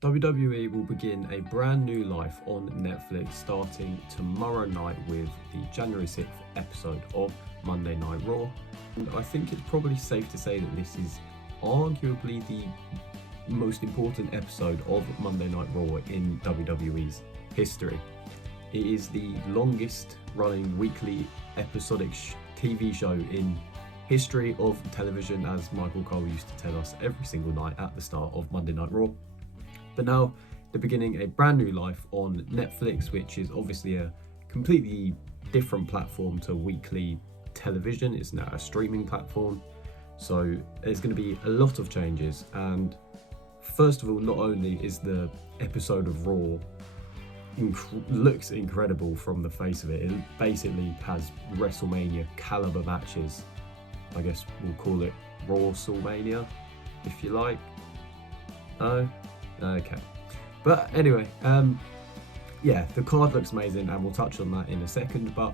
WWE will begin a brand new life on Netflix starting tomorrow night with the January 6th episode of Monday Night Raw. And I think it's probably safe to say that this is arguably the most important episode of Monday Night Raw in WWE's history. It is the longest running weekly episodic TV show in history of television, as Michael Cole used to tell us every single night at the start of Monday Night Raw. But now they're beginning a brand new life on Netflix, which is obviously a completely different platform to weekly television. It's now a streaming platform. So there's going to be a lot of changes. And first of all, not only is the episode of Raw looks incredible from the face of it, it basically has WrestleMania caliber matches. I guess we'll call it Raw-Sulmania, if you like. Oh, okay. But anyway, yeah, the card looks amazing, and we'll touch on that in a second. But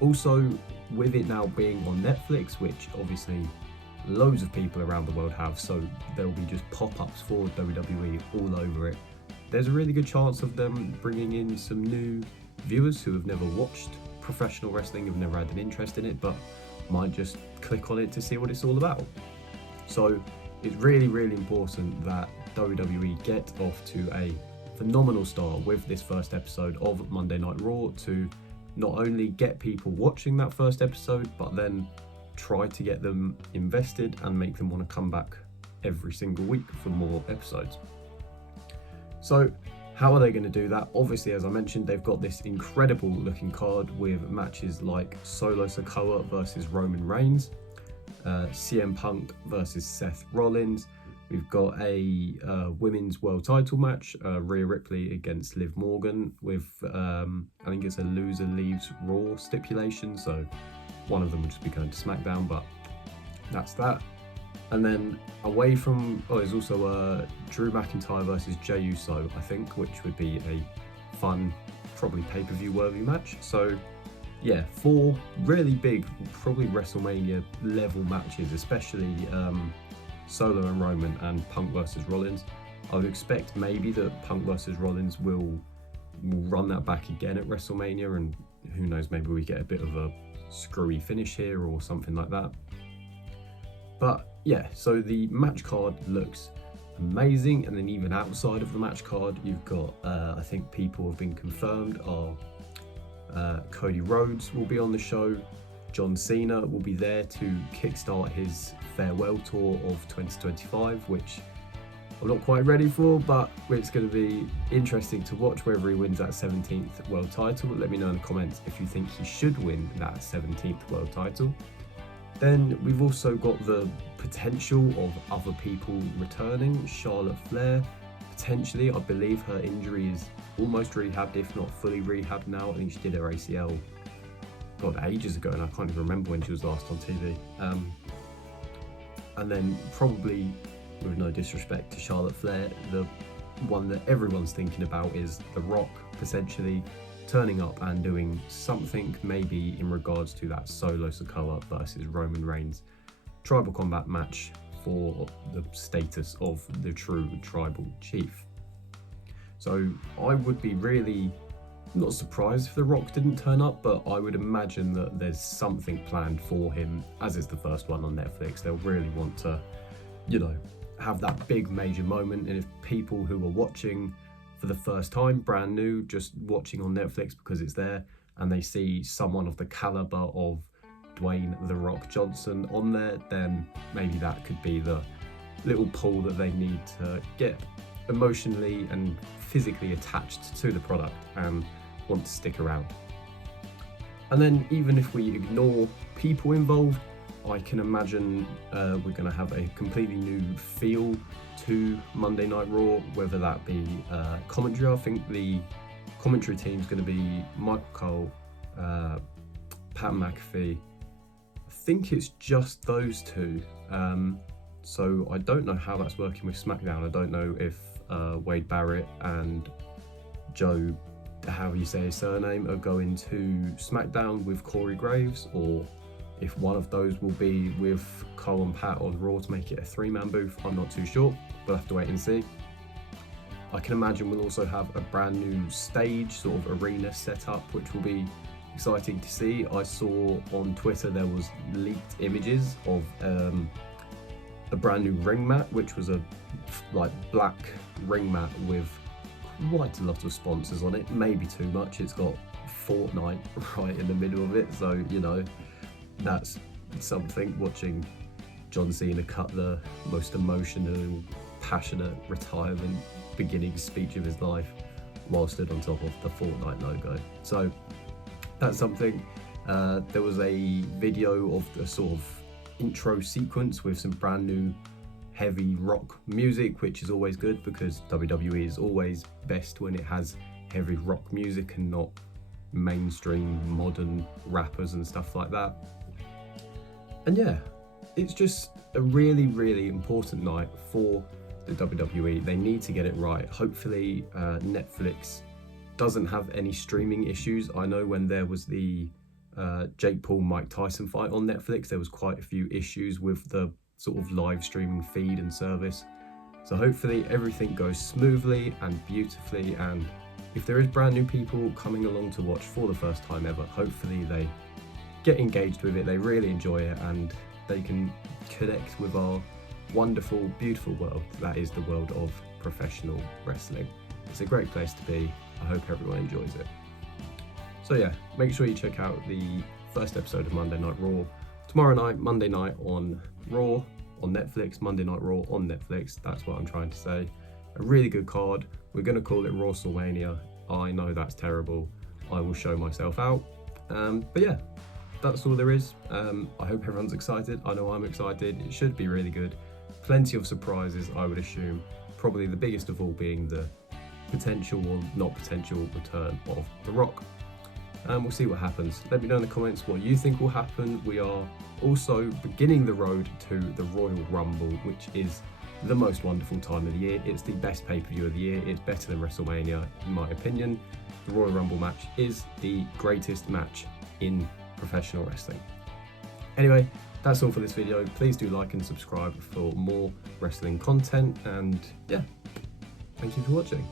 also, with it now being on Netflix, which obviously loads of people around the world have, so there'll be just pop-ups for WWE all over it. There's a really good chance of them bringing in some new viewers who have never watched professional wrestling, have never had an interest in it, but might just click on it to see what it's all about. So it's really, really important that WWE get off to a phenomenal start with this first episode of Monday Night Raw to not only get people watching that first episode, but then try to get them invested and make them want to come back every single week for more episodes. So how are they going to do that? Obviously, as I mentioned, they've got this incredible looking card with matches like Solo Sikoa versus Roman Reigns, CM Punk versus Seth Rollins. We've got a women's world title match, Rhea Ripley against Liv Morgan with, I think it's a loser leaves Raw stipulation, so one of them will just be going to SmackDown, but that's that. And then away from, there's also Drew McIntyre versus Jey Uso, I think, which would be a fun, probably pay-per-view worthy match. So yeah, 4 really big, probably WrestleMania level matches, especially Solo and Roman and Punk versus Rollins. I would expect maybe that Punk versus Rollins will run that back again at WrestleMania, and who knows, maybe we get a bit of a screwy finish here or something like that. But yeah, so the match card looks amazing, and then even outside of the match card, you've got, I think people have been confirmed are Cody Rhodes will be on the show, John Cena will be there to kickstart his farewell tour of 2025, which I'm not quite ready for, but it's going to be interesting to watch whether he wins that 17th world title. Let me know in the comments if you think he should win that 17th world title. Then we've also got the potential of other people returning. Charlotte Flair, potentially. I believe her injury is almost rehabbed, if not fully rehabbed now. I think she did her ACL, ages ago, and I can't even remember when she was last on TV. And then probably, with no disrespect to Charlotte Flair, the one that everyone's thinking about is The Rock potentially turning up and doing something maybe in regards to that Solo Sikoa versus Roman Reigns tribal combat match for the status of the true tribal chief. So I would be really not surprised if The Rock didn't turn up, but I would imagine that there's something planned for him, as is the first one on Netflix. They'll really want to, have that big major moment, and if people who are watching for the first time, brand new, just watching on Netflix because it's there, and they see someone of the caliber of Dwayne "The Rock" Johnson on there, then maybe that could be the little pull that they need to get emotionally and physically attached to the product and want to stick around. And then even if we ignore people involved, I can imagine we're going to have a completely new feel to Monday Night Raw, whether that be commentary. I think the commentary team is going to be Michael Cole, Pat McAfee. I think it's just those two. So I don't know how that's working with SmackDown. I don't know if Wade Barrett and Joe, how you say his surname, are going to SmackDown with Corey Graves, or if one of those will be with Cole and Pat on Raw to make it a 3-man booth. I'm not too sure. We'll have to wait and see. I can imagine we'll also have a brand new stage, sort of arena set up, which will be exciting to see. I saw on Twitter there was leaked images of a brand new ring mat, which was a black ring mat with quite a lot of sponsors on it, maybe too much. It's got Fortnite right in the middle of it, so you know, that's something. Watching John Cena cut the most emotional, passionate retirement beginning speech of his life while stood on top of the Fortnite logo, so that's something. There was a video of the sort of intro sequence with some brand new heavy rock music, which is always good because WWE is always best when it has heavy rock music and not mainstream modern rappers and stuff like that. And yeah, it's just a really, really important night for the WWE. They need to get it right. Hopefully Netflix doesn't have any streaming issues. I know when there was the Jake Paul Mike Tyson fight on Netflix, there was quite a few issues with the sort of live streaming feed and service. So hopefully everything goes smoothly and beautifully, and if there is brand new people coming along to watch for the first time ever, hopefully they get engaged with it, they really enjoy it, and they can connect with our wonderful, beautiful world that is the world of professional wrestling. It's a great place to be. I hope everyone enjoys it. So yeah, make sure you check out the first episode of Monday Night Raw tomorrow night, Monday night on Raw on Netflix, Monday Night Raw on Netflix. That's what I'm trying to say. A really good card. We're going to call it WrestleMania. I know that's terrible. I will show myself out. But yeah, that's all there is. I hope everyone's excited. I know I'm excited. It should be really good. Plenty of surprises, I would assume. Probably the biggest of all being the potential or not potential return of The Rock. We'll see what happens. Let me know in the comments what you think will happen. We are also beginning the road to the Royal Rumble, which is the most wonderful time of the year. It's the best pay-per-view of the year. It's better than WrestleMania, in my opinion. The Royal Rumble match is the greatest match in professional wrestling. Anyway, that's all for this video. Please do like and subscribe for more wrestling content, and yeah, thank you for watching.